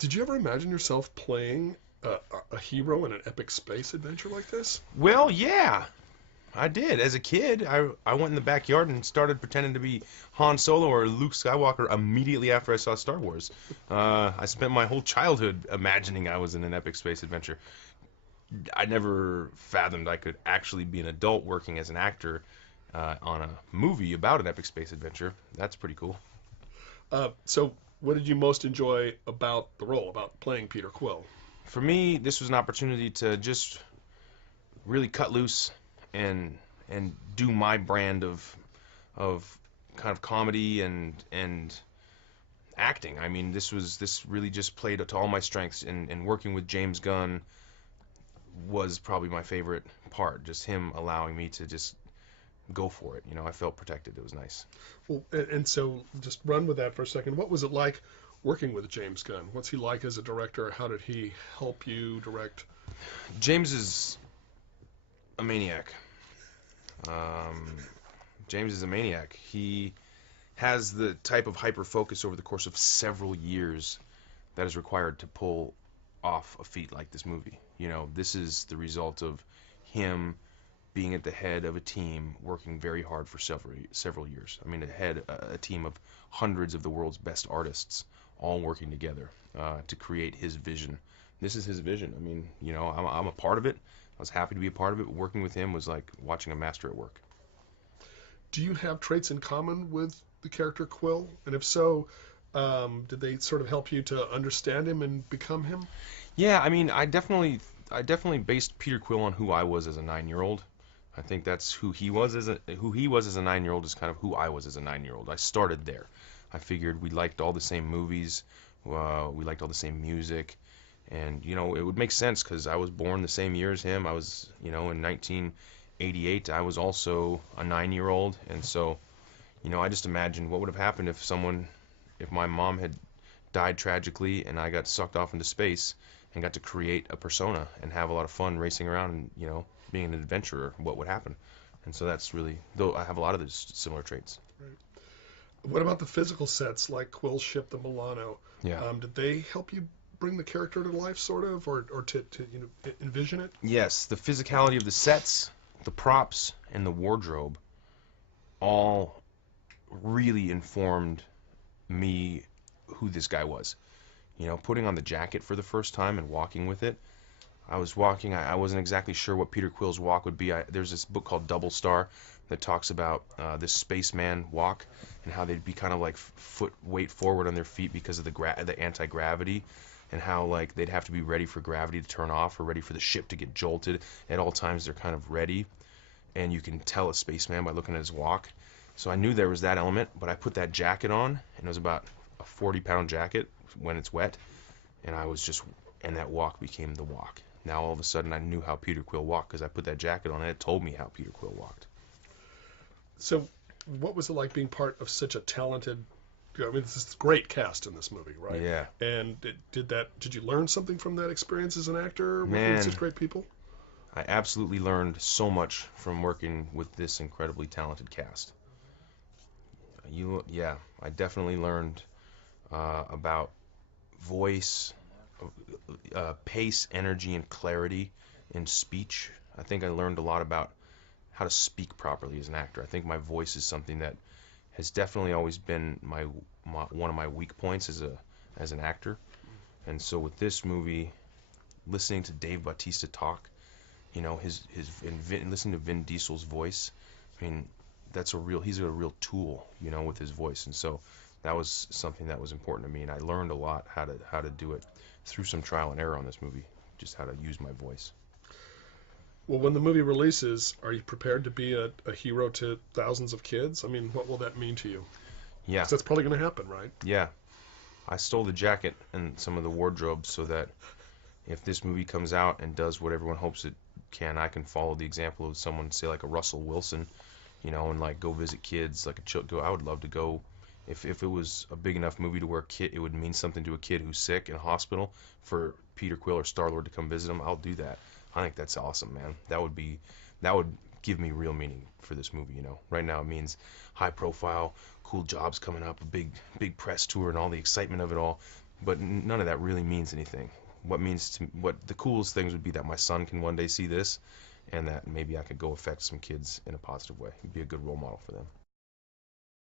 Did you ever imagine yourself playing a hero in an epic space adventure like this? Well, yeah, I did. As a kid, I went in the backyard and started pretending to be Han Solo or Luke Skywalker immediately after I saw Star Wars. I spent my whole childhood imagining I was in an epic space adventure. I never fathomed I could actually be an adult working as an actor on a movie about an epic space adventure. That's pretty cool. So, what did you most enjoy about the role, about playing Peter Quill? For me, this was an opportunity to just really cut loose and do my brand of kind of comedy and acting. I mean, this really just played to all my strengths, and working with James Gunn was probably my favorite part. Just him allowing me to just go for it. You know, I felt protected. It was nice. Well, and so just run with that for a second. What was it like working with James Gunn? What's he like as a director? How did he help you direct? James is a maniac. Um, James is a maniac. He has the type of hyper focus over the course of several years that is required to pull off a feat like this movie. You know, this is the result of him being at the head of a team working very hard for several years. I mean, a team of hundreds of the world's best artists all working together to create his vision. This is his vision. I mean, you know, I'm a part of it. I was happy to be a part of it. Working with him was like watching a master at work. Do you have traits in common with the character Quill? And if so, did they sort of help you to understand him and become him? Yeah, I mean, I definitely based Peter Quill on who I was as a 9-year-old. I think that's who he was as a 9-year-old is kind of who I was as a 9-year-old. I started there. I figured we liked all the same movies, we liked all the same music, and you know it would make sense because I was born the same year as him. I was, you know, in 1988. I was also a 9-year-old, and so, you know, I just imagined what would have happened if my mom had died tragically and I got sucked off into space and got to create a persona and have a lot of fun racing around and, you know, being an adventurer, what would happen. And so that's really, though I have a lot of those similar traits. Right. What about the physical sets like Quill's ship, the Milano? Yeah. Did they help you bring the character to life, sort of, or to you know envision it? Yes, the physicality of the sets, the props, and the wardrobe all really informed me who this guy was. You know, putting on the jacket for the first time and walking with it, I wasn't exactly sure what Peter Quill's walk would be. There's this book called Double Star that talks about this spaceman walk and how they'd be kind of like weight forward on their feet because of the anti-gravity, and how like they'd have to be ready for gravity to turn off or ready for the ship to get jolted. At all times they're kind of ready, and you can tell a spaceman by looking at his walk. So I knew there was that element, but I put that jacket on, and it was about a 40-pound jacket when it's wet, and that walk became the walk. Now all of a sudden I knew how Peter Quill walked because I put that jacket on and it told me how Peter Quill walked. So, what was it like being part of such a talented? I mean, this is a great cast in this movie, right? Yeah. And did you learn something from that experience as an actor working Man, with such great people? I absolutely learned so much from working with this incredibly talented cast. Yeah, I definitely learned about voice, pace, energy, and clarity in speech. I think I learned a lot about how to speak properly as an actor. I think my voice is something that has definitely always been one of my weak points as an actor. And so with this movie, listening to Dave Bautista talk, you know, listening to Vin Diesel's voice, I mean, he's a real tool, you know, with his voice. And so that was something that was important to me, and I learned a lot how to do it through some trial and error on this movie, just how to use my voice. Well, when the movie releases, are you prepared to be a hero to thousands of kids? I mean, what will that mean to you? Yeah. 'Cause that's probably going to happen, right? Yeah. I stole the jacket and some of the wardrobe so that if this movie comes out and does what everyone hopes it can, I can follow the example of someone, say like a Russell Wilson, you know, and like go visit kids. I would love to go. If it was a big enough movie to where it would mean something to a kid who's sick in a hospital, for Peter Quill or Star-Lord to come visit him, I'll do that. I think that's awesome, man. That would give me real meaning for this movie, you know. Right now it means high profile, cool jobs coming up, a big press tour and all the excitement of it all. but none of that really means anything. What the coolest things would be that my son can one day see this, and that maybe I could go affect some kids in a positive way. It'd be a good role model for them.